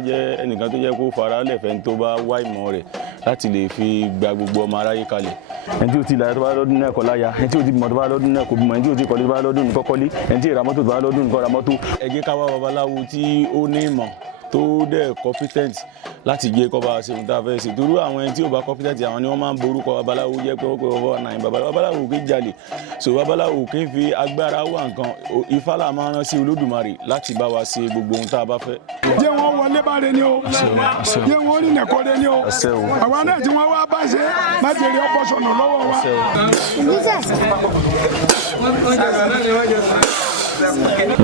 jẹ́ ẹnìkan tó jẹ́ kó fara lẹ́fẹ̀ẹ́ tó bá wá ìmọ̀ rẹ̀ láti lè fi gba gbogbo ọmọ aráyé kalẹ̀. ẹni tí ó ti láyà tó bá lọ́dún náà kọ́ láyà, ẹni tí ó ti bímọ tó bá lọ́dún náà kò bímọ, ẹni tí ó ti kọ́lé tó bá lọ́dún nìkan kọ́lé, ẹni tí ìra mọ́tò tó bá lọ́dún nìkan ra mọ́tò. ẹ jẹ́ ká wá babaláwo tí ó ní ìmọ̀ tó dẹ̀ competent láti jẹ́ kó bá ṣe ohun tá a fẹ́ ṣe. torí àwọn ẹni tí ò bá competent àwọn ni wọ́n máa ń borúkọ babaláwo jẹ́ pé wọ́n pè wọ́n náà babaláwo kì í jalè, so babaláwo kì í fi agbára wá nǹkan. Ifá là máa rán sí Olódùmarè láti bá wa ṣe gbogbo ohun tá a bá fẹ́. jẹ́ wọ́n wọlé báre ni o, jẹ́ wọ́n ní nẹ̀kọ́dé ni o, àwọn náà tí wọ́n wá bá ṣe má jèrè ọ̀pọ̀ sọ̀nà lọ́wọ́ wa.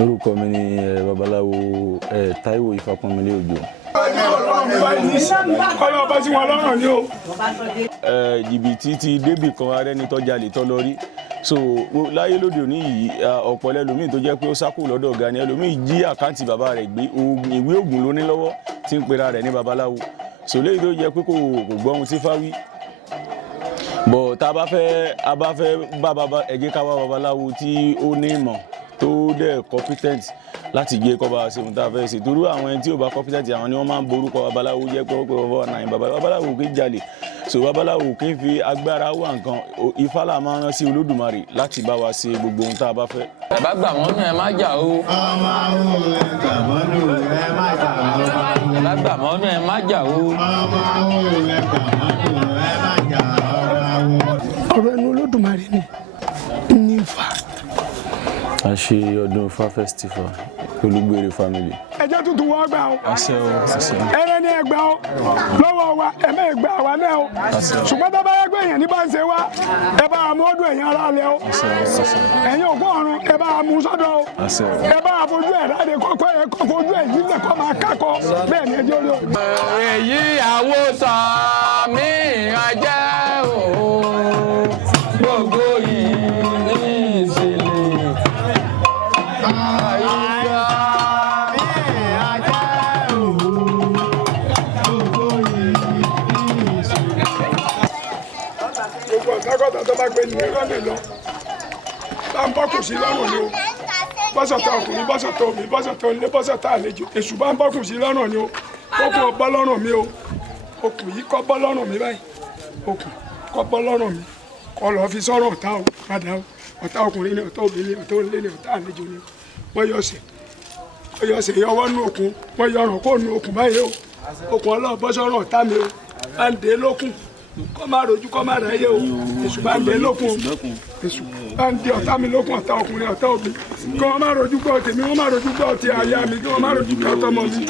orúkọ mi ni babaláwo Táíwò Ifápọ́nmilé Òjó. kọ́lọ́ bá sí wọn lọ́rùn ni o. jìbìtì ti débì kan arẹ́ni tó jalè tó lọ rí, so láyé lóde òní yìí ọ̀pọ̀ ẹlòmíì tó jẹ́ pé ó sákò lọ́dọ̀ ọ̀gá ni ẹlòmíì jí àkáǹtì bàbá rẹ̀ gbé ìwé ògùn ló ní lọ́wọ́ tí ń pera rẹ̀ ní babaláwo, so léyìí tó jẹ́ pé kò gbọ́ ohun tí Ifá wí. bọ̀ tá a bá fẹ́ bá ẹ jẹ́ ká wá babaláwo tí ó ní ìmọ̀ tó dẹ̀ competent láti jẹ́ kó bá ṣe ohun tá a fẹ́ ṣe. torí àwọn ẹni tí ò bá competent àwọn ni wọ́n máa ń borúkọ babaláwo jẹ́ pé wọ́n pè wọ́n náà babaláwo kì í jalè, so babaláwo kì í fi agbára wá nǹkan. Ifá là máa rán sí Olódùmarè láti bá wa ṣe gbogbo ohun tá a bá fẹ́. ẹ bá gbà mọ́nú ẹ má jà o. ọmọ àwọn ẹ̀ka mọ́nú ẹ má jà o. ẹ bá gbà mọ́nú ẹ má jà o. ọmọ àwọn ẹ̀ka mọ́nú ẹ má jà o. ọ̀rọ̀ ẹnu Olódùmarè ni ní Ifá. a ṣe ọdún Ifá festival Olúgbèrè family. ẹjẹ tuntun wọ́n gbà o. àṣẹ o àṣẹ. ẹrẹ ni ẹgbà o lọ́wọ́ wa ẹ̀mẹ́ ìgbà wa náà o. ṣùgbọ́n tó bá yẹ pé èèyàn ní bá ń ṣe wá ẹ bá mú ọdún èèyàn ara lẹ o. ẹ̀yin òkú ọ̀run ẹ bá mú sọ́dọ̀ o. ẹ bá fojú ẹ̀ láde kọ́kọ́ ẹ kọ́ fojú ẹ̀ yìí lẹ̀ kọ́ máa kákọ́ bẹ́ẹ̀ ni ẹjọ́ rí o. èyí àwòsàn mi àjẹ́ o gbogbo yìí ìṣẹ̀lẹ̀. Lákọ̀tà tó bá gbé ní ìrọ̀lẹ́ lọ bá ń bọ́kùn sí lọ́rùn ni o, bọ́sọ̀tà ọkùnrin bọ́sọ̀tà omi bọ́sọ̀tà onílé bọ́sọ̀tà àlejò èṣù bá ń bọ́kùn sí lọ́rùn ni o, okùn ọbọ̀ lọ́rùn mi o, okùn yìí kọ́ bọ́ lọ́rùn mi báyìí, okùn kọ́ bọ́ lọ́rùn mi kọ́ lọ́ọ́ fi sọ́rọ̀ ọ̀tá o padà o, ọ̀tá ọkùnrin ni ọ̀tá obìnrin ni ọ̀tá onílé ni ọ̀tá àlejò ni wọ́n yọ ọ̀sẹ̀ yọwọ́ nú okùn wọ́n yọ ọ̀ràn kó nú okùn báyìí o, okùn ọlọ́ọ̀ bọ́ sọ́rọ̀ ọ̀tá mi o, à ń dé lókun kọ́ máa rojú kọ́ máa ráyè o, èṣù bá ń dé lókun èṣù bá ń di ọ̀tá mi lókun ọ̀tá ọkùnrin ọ̀tá òbí kí wọ́n máa rojú gbọ́ tèmi wọ́n máa rojú gbọ́ ti aya mi kí wọ́n máa rojú gbọ́ tọmọ mi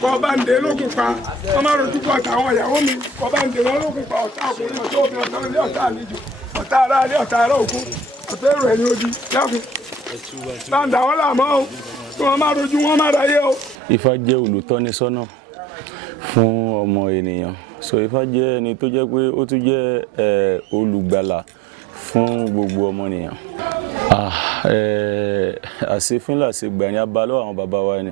kọ́ bá ń dé lókun pa wọ́n máa rojú gbọ́ tàwọn ìyàwó mi kọ́ bá ń dé wọn lókun pa ọ̀tá ọkùnrin ọ̀tá òbí ọ̀tá ilé ọ̀tá àlejò ọ̀tá ara ilé ọ̀tá ara òkú ọ̀tá èrò ẹ̀yìn odi dákun bá ń dà wọ́n láàmọ́ o kí wọ́n máa rojú wọ́n máa ráyè o. Ifá jẹ́ olùtọ́nisọ́nà fún ọmọ ènìyàn, so Ifá jẹ́ ẹni tó jẹ́ pé ó tún jẹ́ olùgbàlà fún gbogbo ọmọnìyàn. àṣefín làṣegbà ni a bá lọ́wọ́ àwọn bàbá wa ni,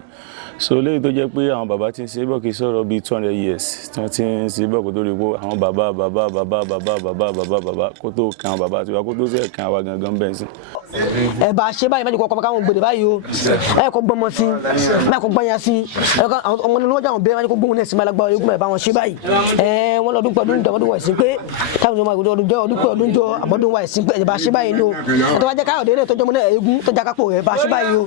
so léyìí tó jẹ́ pé àwọn bàbá tí ń ṣe bọ́ kì í sọ̀rọ̀ bíi 200 years tí wọ́n ti ń ṣe bọ́ kó tó rí pé àwọn bàbá kó tó kan àwọn bàbá tiwa kó tó sì kan àwa gangan bẹ́ẹ̀ sí. ẹ bá ṣe báyìí májèkọ ọkọ káwọn gbèdè báyìí o ẹ kò gbọmọ sí ẹ kò gbọnyà sí ọmọ nínú ọjà àwọn bẹ́ẹ̀ májèkọ gbóhùn náà sí máa lágbára ogun ẹ bá wọn ṣe báyìí wọn lọ dúpẹ́ ọdún jọ ọdún wà ẹ̀sìn pé táwọn ọmọ àgbẹ̀dọ̀ ọdún jọ ọdún jọ àbọ̀dún wà ẹ̀sìn pé ẹ bá ṣe báyìí ni o tó bá jẹ́ káyọ̀dé rẹ̀ tọ́jú ọmọ náà eégún tó jákápò ẹ bá ṣe báyìí o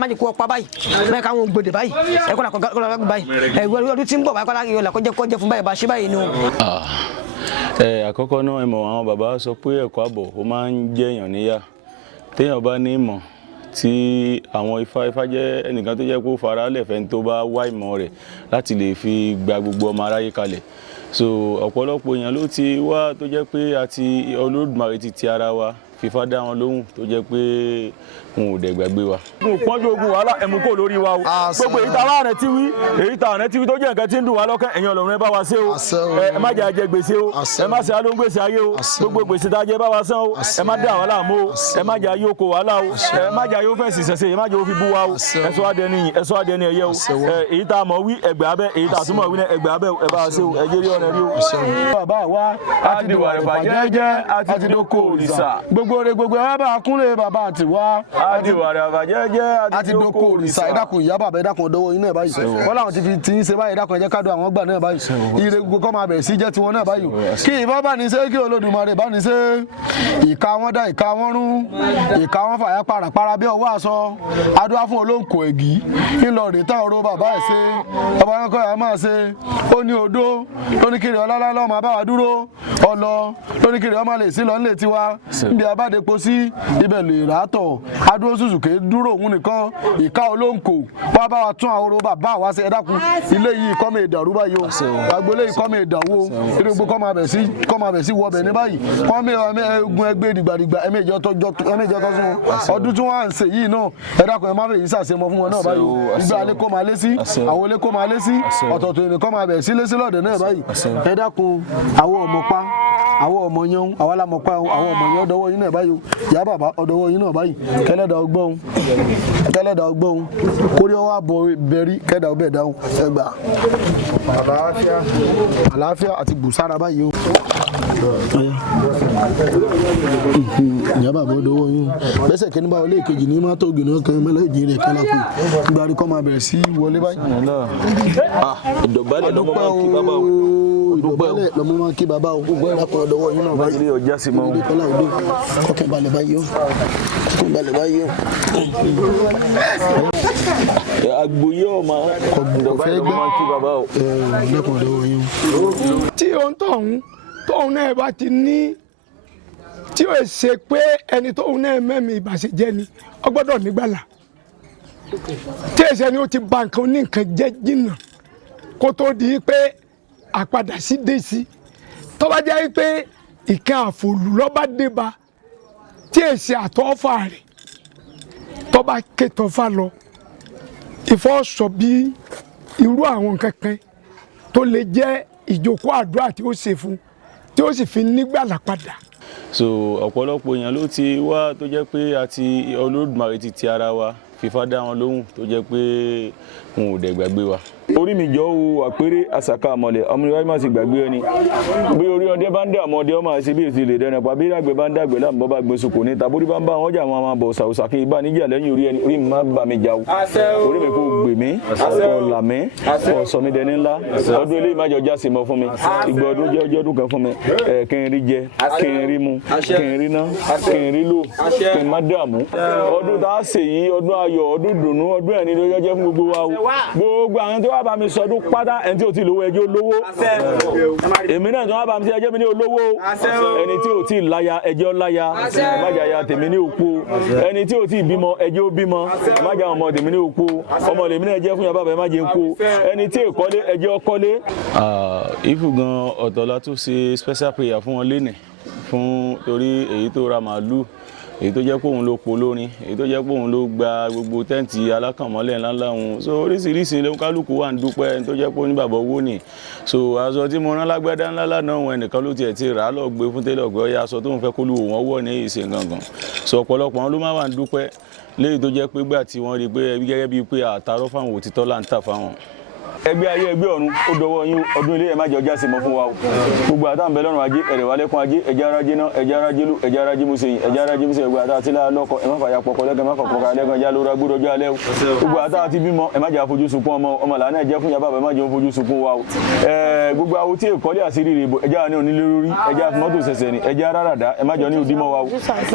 májèkọ ọpá báyìí mẹ́ẹ̀ káwọn gbèdè báyìí ẹ kọ́ làkọ́ báyìí ẹ ọdún tí ń bọ̀ báyìí kọ́jẹ́ fún báyìí bá ṣe báyìí ni o. àkọ́kọ́ náà ẹ mọ̀ àwọn bàbá sọ pé ẹ̀kọ́ àbọ̀ ó máa ń jẹ́yàn níyà téèyàn bá ní ìmọ̀ tí àwọn Ifá jẹ́ ẹnìkan tó jẹ́ pé ó fara lẹ́fẹ̀ẹ́ tó bá wá ìmọ̀ rẹ̀ láti lè fi gba gbogbo ọmọ aráyé kalẹ̀, so ọ̀pọ̀lọpọ̀ èèyàn ló ti wá tó jẹ́ pé àti Olódùmarè ti ara wa fífá dá wọn lóhùn tó jẹ́ pé wọn ò dẹ̀ gbàgbé wa. pọ́njú ogun wàhálà ẹ̀mú kò lórí wa o gbogbo èyí tá a láàrẹ̀ tí wí èyí tá a rẹ̀ tí wí tó jẹ́ nǹkan tí ń dùn wá lọ́kàn ẹ̀yin Ọlọ́run ẹ bá wa ṣe o ẹ má jẹ́ àjẹ gbèsè o ẹ má ṣe alóhùn gbèsè ayé o gbogbo gbèsè tá a jẹ bá wa san o ẹ má dá wàhálà mọ́ o ẹ má jẹ́ ayé oko wàhálà o ẹ má jẹ́ ayé ó fẹ̀sì ṣẹ̀ṣẹ̀ ẹ má jẹ́ ó fi bú wa o ẹ sọ adẹni yìí ẹ sọ adẹni ẹ̀yẹ o èyí tá a mọ̀ wí ẹgbẹ́ abẹ́ èyí tá a túmọ̀ wí ẹgbẹ́ abẹ́ ẹ bá wa ṣe o ẹ jẹ́ rí ọ̀nà rí o. bàbá wa a ti dìwà rẹ̀ bàjẹ́ jẹ́ a ti dóko òrìṣà gbogbo gbogbo rẹ̀ gbogbo ẹ̀ bá kúnlẹ̀ bàbá àti wá. Àdìwà rẹ̀ àbàjẹ́jẹ́ àti dókò òrìṣà ẹ dákun ìyá bàbá ẹ dákun ọ̀dọ́wọ́ yín náà báyìí. wọ́n láwọn ti fi tí ń ṣe báyìí ẹ dákun ẹ jẹ́ ká do àwọn gbà náà báyìí. ire gbogbo kọ́ máa bẹ̀rẹ̀ sí jẹ́ tiwọn náà báyìí. kí ìfọ́ bá ní ṣe kí Olódùmarè bá ní ṣe. ìka wọn dá ìka wọn rún ìka wọn fàyà parapara bí ọwọ́ aṣọ adúlá fún olóńkò ẹ̀gí ńlọ rè tá ọ̀rọ̀ bàbá ẹ̀ ṣe ọba yẹn kọ́ ẹ̀ máa ṣe ó ní odó lóníkiri ọlọ́lá lọ́mọ abáwa dúró ọlọ lóníkiri ọmọ lè sí lọ nílé tiwa níbi abádepo sí ibẹ̀ lè rà á tọ̀ adúró sùsùkè dúró òun nìkan ìka olóńkò wá bá wa tún àwọn ọ̀rọ̀ bàbá wa ṣe ẹ dákun ilé yìí kọ́ mi ìdàrú báyìí o àgbélé yìí kọ́ mi ìdàwó eré gbogbo kọ́ máa bẹ̀ sí wọbẹ̀ ní báyìí kọ́ mi egun ẹgbẹ́ dìgbàdìgbà ẹ̀mẹ́jọ tó sún ọdún tí wọ́n à ń ṣe yìí náà ẹ dákun ẹ má fèyí sàṣemọ fún wọn náà báyìí ìgbà alẹ́ kó máa lé sí àwọn olè kó máa lé sí ọ̀tọ̀ọ̀tọ̀ ènìyàn kọ́ máa bẹ̀ sí lé sí lọ́dẹ̀ náà báyìí ẹ dákun àwọn ọmọ pa àwọn ọmọ yan àwọn alámọ pa àwọn ọmọ yan ọdọwọ yín náà báyìí ìyá bàbá ọdọwọ yín náà báyìí kẹlẹ́dà ọgbọ́n kórí ọwọ́ àbọ̀ bẹ̀rí kẹ́dà ọbẹ̀ dáhùn ẹgbà àlàáfíà àti bùsára báyìí o. ìyá bàbá ọdọwọ yín lẹ́sẹ̀ kẹ́ni bá wọlé ìkejì ní mọ́tò ògìnà kan mẹ́lẹ́jì rẹ̀ kálápù gbàrí kọ́ máa bẹ̀rẹ̀ sí wọlé báyìí. ìdọ̀bálẹ̀ lọ́mọ máa kí bàbá o. ìdọ̀bálẹ̀ lọ́mọ máa kí bàbá o. gbogbo ẹ̀rọ kan ọdọwọ yín náà báyìí. ọjà sí mọ́. kọ́kẹ́ balẹ̀ báyìí o. Agboyè ọmọ ìdọ̀bálẹ̀ lọ́mọ máa kí bàbá o. lẹ́kùn ọdọwọ yín. tí ohun tóun náà bá ti ní tí ó ṣe pé ẹni tóun náà mẹ́mí ìbàṣẹ̀jẹ́ ni ó gbọ́dọ̀ nígbàlà tí èsì ẹni ó ti ba nǹkan ní nǹkan jẹ́ jìnnà kó tó di pé àpadà sí dé sí tó bá jẹ́ pé ìkan àfòlù lọ́ba débà tí èsì àtọ́fà rẹ̀ tó bá ké tọ́fà lọ ìfọ́sọ bí irú àwọn nǹkan kan tó lè jẹ́ ìjókòó àdúrà tí ó ṣe fún tí ó sì fi nígbàlà padà. so ọ̀pọ̀lọpọ̀ èèyàn ló ti wá tó jẹ́ pé àti Olódùmarè ti ara wa fífa dá wọn lóhùn tó jẹ́ pé wọn ò dẹ̀ gbàgbé wa. orí mi jọ wo àpérè àṣàkà àmọ̀lẹ̀ ọmọ ìwádìí máa ti gbàgbé ẹni bí orí ọdẹ bá ń dà ọmọdé ọmọ àti bí èsì lè dẹnu pa bí àgbẹ̀ bá ń dàgbẹ̀ láàmú bá gbé sokò ní tàbórí bá ń bá wọn jà wọn máa bọ̀ ṣàwùṣà kí ibà níjà lẹ́yìn orí ẹni orí mi máa bà mí jà o orí mi kò gbè mí kò là mí kò sọ mí dẹni ńlá ọdún eléyìí má jọ jáse mọ́ fún mi ìgbà ọdún jẹ́ ọjọ́ ọdún kan fún mi kí n rí jẹ kí n rí mu kí n rí ná kí n rí lò kí n má dààmú ọdún tá a ṣe yìí ọdún ayọ̀ ọdún dùnú ọdún ẹni ló jẹ́ fún gbogbo wa o gbogbo àwọn tó wà bá mi sọdún pátá ẹni tí ò tí lówó ẹjẹ́ olówó èmi náà tó wà bá mi sí ẹjẹ́ mi ní olówó ẹni tí ò tí láya ẹjẹ́ ọláya májà ya tèmi ní òpó ẹni tí ò tí bímọ ẹjẹ́ ó bímọ májà ọmọ tèmi ní òpó ọmọ lèmi náà ẹjẹ́ fún yàrá bàbá ẹ má jẹ́ ń kó ẹni tí èkọ́lé ẹjẹ́ ọkọ́lé. ifu gan ọ̀tọ̀lá tó ṣe special prayer fún wọn lénìí fún torí èyí tó ra màálù èyí tó jẹ́ pé òun ló po lórin èyí tó jẹ́ pé òun ló gba gbogbo tẹ́ǹtì alákànmọ́lẹ̀ ńláńlá òun so oríṣiríṣi ló kálukú wà ń dúpẹ́ ẹni tó jẹ́ pé oníbàbọ̀ owó nì so aṣọ tí mo rán lágbádá ńlá lánàá òun ẹnìkan ló tiẹ̀ ti rà á lọ gbé fún tẹ́lẹ̀ ọ̀gbẹ́ ọ̀yà aṣọ tó ń fẹ́ kó lu òun ọwọ́ ní ìṣe gangan so ọ̀pọ̀lọpọ̀ wọn ló máa wà ń dúpẹ́ léyìí tó jẹ́ pé gbà tí wọ́n rí pé gẹ́gẹ́ bíi pé àtàrọ́ fáwọn òtítọ́ là ń tà fáwọn. ẹgbẹ́ ayé ẹgbẹ́ ọ̀run ó dọwọ́ yín ọdún ilé ẹ̀ má jẹ́ ọjà sí mọ́ fún wa o gbogbo àtàǹbẹ lọ́rùn ajé ẹ̀rẹ̀ wà lẹ́kùn ajé ẹ̀jẹ̀ arájé náà ẹ̀jẹ̀ arájé lù ẹ̀jẹ̀ arájé mú sẹ́yìn ẹ̀jẹ̀ arájé mú sẹ́yìn gbogbo àtàtì lọ́kọ̀ ẹ̀ má fàyà pọ̀kọ̀ lẹ́kẹ̀ má fọ̀kọ̀ lẹ́kẹ̀ ẹ̀jẹ̀ lóra gbọ́dọ̀ ọjọ́ alẹ́ o gbogbo àtàtì bímọ ẹ̀ má jẹ́ àfojú sunkún ọmọ làánà ẹ̀jẹ̀ fún yàrá ẹ̀ má jẹ́ àfojú sunkún wa o gbogbo àwọn tí èkọ́lé àṣírí rè bò ẹ̀jẹ̀ àní onílé lórí ẹ̀jẹ̀ àfimọ́tò ṣẹ̀ṣẹ̀ ni ẹ̀jẹ̀ aráràdá ẹ̀ má jẹ́ ní òdìmọ̀ wa o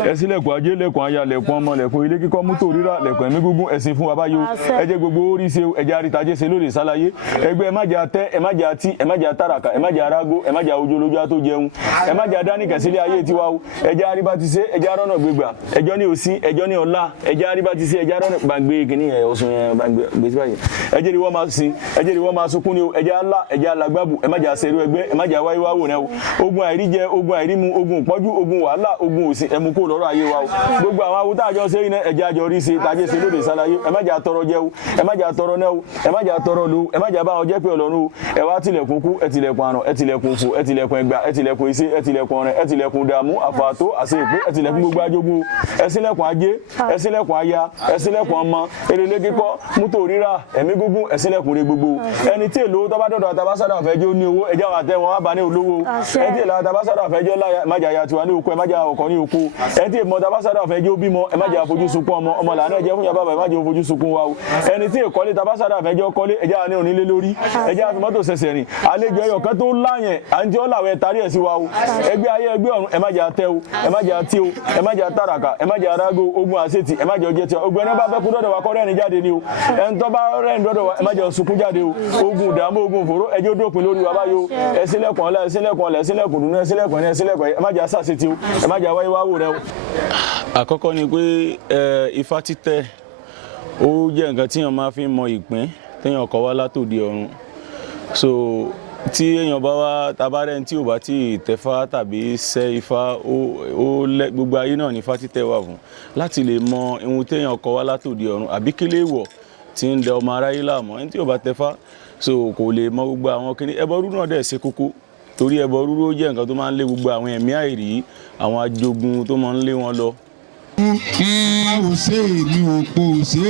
ẹ̀ sí lẹ̀kùn ajé lẹ̀kùn aya lẹ̀kùn ọmọ lẹ̀kùn ilé kíkọ́ mútò rírà lẹ̀kùn ẹ̀mí gúngún ẹ̀sìn fún wa báyò ẹ̀jẹ̀ gbogbo orí ṣe ẹ̀jẹ̀ àrítajé ṣe lóde sálàyé ẹgbẹ́ ẹ̀ má jẹ́ àtẹ́ ẹ má jẹ́ àti ẹ má jẹ́ àtàràkà ẹ má jẹ́ arágó ẹ má jẹ́ àwùjọlójú àtó jẹun ẹ má jẹ́ àdáni kẹsílẹ̀ ayé tiwa o ẹjẹ́ àríbátisẹ́ ẹjẹ́ arọ́nà gbégbà ẹjọ́ ní òsín ẹjọ́ ní ọlá ẹjẹ́ àríbátisẹ́ ẹjẹ́ arọ́nà gbàgbé kìíní ẹ̀ ọ̀sùn yẹn gbàgbé gbèsè báyìí ẹjẹ́ ni wọ́n máa sin ẹjẹ́ ni wọ́n máa sunkún ni o ẹjẹ́ alá ẹjẹ́ alágbábù ẹ má jẹ́ àṣẹrú ẹgbẹ́ ẹ má jẹ́ àwáyé wá wò náà o ogun àìríjẹ ogun àìrímu ogun ìpọ́njú ogun wàhálà ogun òsìn ẹmu kó lọ́rọ̀ ayé wa o gbogbo àwọn awúta àjọ ṣe iná ẹjẹ́ àjọ rí ṣe tàjẹ́ ṣe lóde sálàyé ẹ má jẹ́ àtọrọ jẹ o ẹ má jẹ́ àtọrọ náà o ẹ má jẹ́ àtọrọ lo o ẹ má jà bá wọn jẹ́ pé Ọlọ́run o ẹ wá tilẹ̀kùn kú ẹ tilẹ̀kùn àrùn ẹ tilẹ̀kùn òfò ẹ tilẹ̀kùn ẹgbà ẹ tilẹ̀kùn ìṣe ẹ tilẹ̀kùn ọ̀rẹ́ ẹ tilẹ̀kùn dààmú àfààtó àṣẹ ìpín ẹ tilẹ̀kùn gbogbo ajógún ẹ ṣílẹ̀kùn ajé ẹ ṣílẹ̀kùn aya ẹ ṣílẹ̀kùn ọmọ erelé kíkọ́ mútò rírà ẹ̀mí gúngún ẹ ṣílẹ̀kùn rẹ gbogbo ẹni tí èlò tó bá dọ̀dọ̀ àtàbásádà àfẹ́jọ́ ní owó ẹjẹ́ àwọn àtẹ̀wọ̀n wá bá ní olówó ẹni tí èlò àtàbásádà àfẹ́jọ́ májà ya tiwa ní oko ẹ májà ọkọ̀ ní oko ẹni tí èmọ̀ àtàbásádà àfẹ́jọ́ bímọ ẹ májà fojú sunkún ọmọ làánú ẹjẹ́ fún yàrá bàbá ẹ májà fojú sunkún wa o ẹni tí èkọ́lé àtàbásádà àfẹ́jọ́ kọ́lé ẹjẹ́ àwọn onílé lórí ẹjẹ́ àfi mọ́tò ṣẹ̀ṣẹ̀ rìn àlejò ẹyọ kan tó láyẹn àǹtí ọ̀làwẹ̀ tarí ẹ̀ sí wa o ẹgbẹ́ ayé ẹgbẹ́ ọ̀run ẹ májà tẹ o ẹ májà tí o ẹ májà tàràkà ẹ májà arágó ogun àṣetì ẹ májà ọjẹ tí o ogun ẹni bá fẹ́ kú dọ́dọ̀ wa kọ́ rẹ́ni jáde ni o ẹni tó bá rẹ́ni dọ́dọ̀ wa ẹ májà sunkún jáde o ogun ìdààmú ogun òfòró ẹjọ́ dópin lórí wa báyò ẹ ṣílẹ̀kùn ọ̀la ẹ ṣílẹ̀kùn ọ̀la ẹ ṣílẹ̀kùn dùnú ẹ ṣílẹ̀kùn ẹ ṣílẹ̀kùn ẹ májà ṣàṣetì o ẹ májà wáyé wá wò rẹ o. àkọ́kọ́ ni pé ifá títẹ̀ ó jẹ́ nǹkan tíyàn máa fi mọ ìpín téèyàn kọ́ wá látòdì ọ̀run so tí èèyàn bá wá tabarẹ́ tí ò bá tí ì tẹ̀fá tàbí ṣẹ́ ifá gbogbo ayé náà ní ifá títẹ̀ wà fún láti lè mọ ohun téèyàn kọ́ wá látòdì ọ̀run àbí kílé ìwọ̀ tí ń dẹ ọmọ aráyé láàmú ẹni tí ò bá tẹ̀fá so kò lè mọ gbogbo àwọn kíní ẹbọ rúrú náà dẹ̀ ṣe kókó torí ẹbọ rúrú ó jẹ́ nǹkan tó máa ń lé gbogbo àwọn ẹ̀mí àìrí àwọn ajogun tó máa ń lé wọn lọ. báwo ṣe èmi ò pò ṣe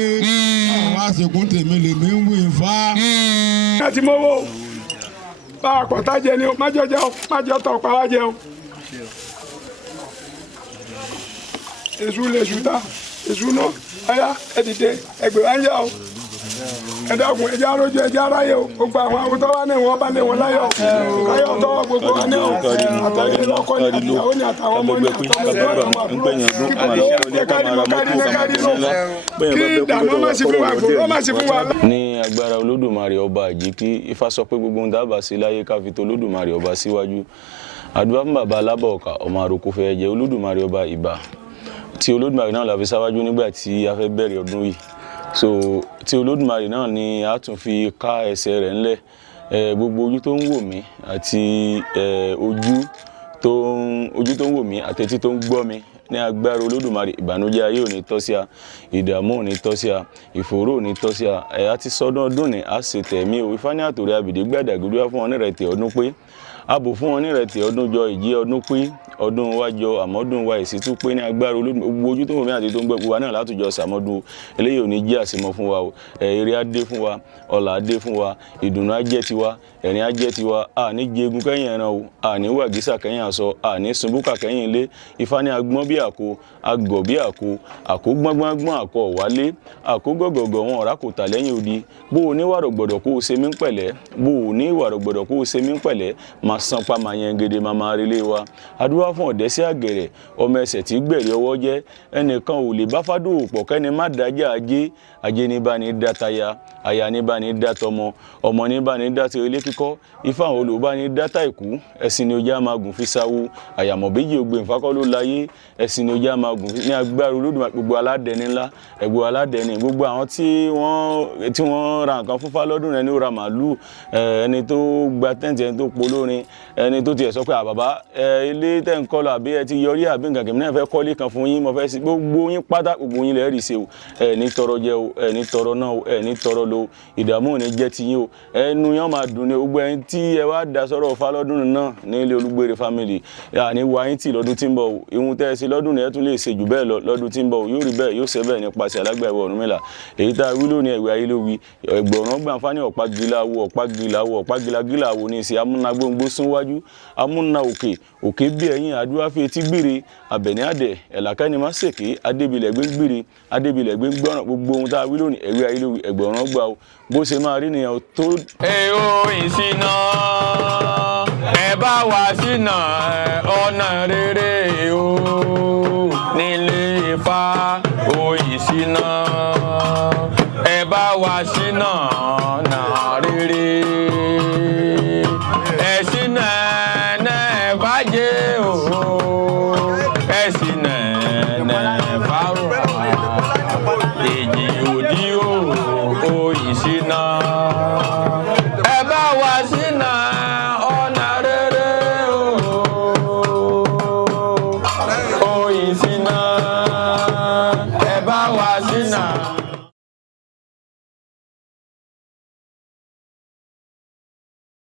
àwọn àṣekún tèmi lèmi ń wí fá. ẹ ti mọ́wọ́ bá a pọ̀ tá jẹ ni o má jọ jẹ o má jọ tọ̀ pa wá jẹ o. èṣù lè ṣù ta èṣù náà ẹ̀yà ẹ dìde ẹgbẹ̀ wá ń yá o ẹ dákun ẹjẹ arójú ẹjẹ aráyé o gbogbo àwọn awùtọ́ wa náà wọ́n bá lé wọn láyọ̀ káyọ̀ tọ́wọ́ gbogbo wa náà àtàlẹ́ lọ́kọ́ ní àtìyàwó ní àtàwọn ọmọ ní àtàwọn ọmọ kí ìdààmú má sí fún wa gbogbo má sí fún wa. ní agbára olódùmarè ọba àjíkí ifá sọ pé gbogbo ń dábàá sí láyé ká fi tó olódùmarè ọba síwájú àdúrà fún bàbá alábọ̀ọ̀kà ọmọ àròkọ fẹ́ jẹ olódùmarè ọba ìbà tí olódùmarè náà la fi sáwájú nígbà tí a fẹ́ bẹ̀rẹ̀ ọdún yìí so tí olódùmarè náà ni a tún fi ká ẹsẹ̀ rẹ̀ ńlẹ̀ gbogbo ojú tó ń wò mí àti ojú tó ń wò mí àtẹtí tó ń gbọ́ mi ní agbára olódùmarè ìbànújẹ́ ayé ò ní tọ́ sí a ìdààmú ò ní tọ́ sí a ìfòòró ò ní tọ́ sí a ẹ̀yà ti sọdún ọdún ní a ṣe tẹ̀mí o Ifá ní àtòrí abìdí gbàdàgbé wá fún wọn nírètí ọdún pé abo fún wọn nírètí ọdún jọ ìjí ọdún pé ọdún wa jọ àmọ́dún wa èsì tún pé ní agbára olódùmarè gbogbo ojú tó wò mí àti tó ń gbẹ́ wa náà látòjọ sàmọ́dún eléyìí ò ní jẹ́ àsìmọ́ fún wa o èrè á dé fún wa ọlà á dé fún wa ìdùnnú á jẹ́ tiwa ẹ̀rín á jẹ́ tiwa àní jẹgun kẹ́yìn ẹran o àní wàgísà kẹ́yìn aṣọ àní sunbúkà kẹ́yìn ilé Ifá ní agbọ́n bí àkó agọ̀ bí àkó gbọ́ngbọ́ngbọ́n àkọ́ wálé àkó gọ̀gọ̀gọ̀ wọn ọ̀rá kò tà lẹ́yìn odi bó o ní wàrọ̀ gbọ̀dọ̀ kó o ṣe mí pẹ̀lẹ́ bó o ní wàrọ̀ gbọ̀dọ̀ kó o ṣe mí pẹ̀lẹ́ máa san pa máa yẹn gèdè máa máa relé wa adúlá fún ọ̀dẹ́ sí àgẹ̀rẹ̀ ọmọ ẹsẹ̀ tí gbẹ̀rẹ̀ ọwọ́ jẹ́ ẹnìkan ò lè bá fádò pọ̀ kẹ́ni má dájà ajé ní bá ní dá taya aya ní bá ní dá tọmọ ọmọ ní bá ní dá ti ilé kíkọ́ Ifá àwọn olùbá ní dátà ìkú ẹ̀sìn ni ojú àmàgùn fi sáwó àyàmọ̀ méjì ògbé ìfákọ́ ló láyé ẹ̀sìn ni ojú àmàgùn ní agbára olódùmarè gbogbo aládẹni ńlá ẹ̀gbọ́ aládẹni gbogbo àwọn tí wọ́n ra nǹkan fúnfá lọ́dún rẹ̀ ní ó ra màálù ẹni tó gba tẹ́ǹtì ẹni tó polórin ẹni tó tiẹ̀ sọ pé àbàbá ilé tẹ́ ń kọ́ lọ àbí ẹ ti yọrí àbí nǹkan kìíní náà fẹ́ kọ́lé kan fún yín mo fẹ́ sí gbogbo yín pátá gbogbo yín lẹ́ẹ̀rì ṣe o ẹ ní tọrọ jẹ o ẹ ní tọrọ náà o ẹ ní tọrọ lo ìdààmú ò ní jẹ́ ti yín o ẹnu yẹn máa dùn ní gbogbo ẹni tí ẹ wá da sọ́rọ̀ Ifá lọ́dún náà ní ilé Olúgbére family ní wáyé tì lọ́dún tí ń bọ̀ o ìhun tẹ́ ẹ sí lọ́dún náà ẹ tún lè ṣe jù bẹ́ẹ̀ lọ lọ́dún tí ń bọ̀ o yóò rí bẹ́ẹ̀ yóò ṣe bẹ́ẹ̀ nípasẹ̀ alágbàwọ̀ Ọ̀rúnmìlà èyí tá a wí lónìí ẹ̀wẹ̀ ayé ló wí ẹgbọ̀ràn gbà fani ọ̀pá gíláwó gíláwó ní ìsìn amúnagbóngbó súnwájú amúna òkè bí ẹ̀yìn àdúrà fi etí gbére abẹ̀ní àdẹ̀ ẹ̀làkẹ́ni má ṣèké adébílẹ̀ gbé gbére adébílẹ̀ gbé gbọ́ràn gbogbo ohun tá a wí lónìí ẹ̀wẹ̀ ayé ló wí ẹgbọ̀ràn gbà o bó ṣe máa rí nìyẹn tó. èèyàn ìṣìnà ẹ bá wá ṣìnà ọ̀nà rere o nílé Ifá o ìṣìnà ẹ bá wá ṣìnà ọ̀nà rere.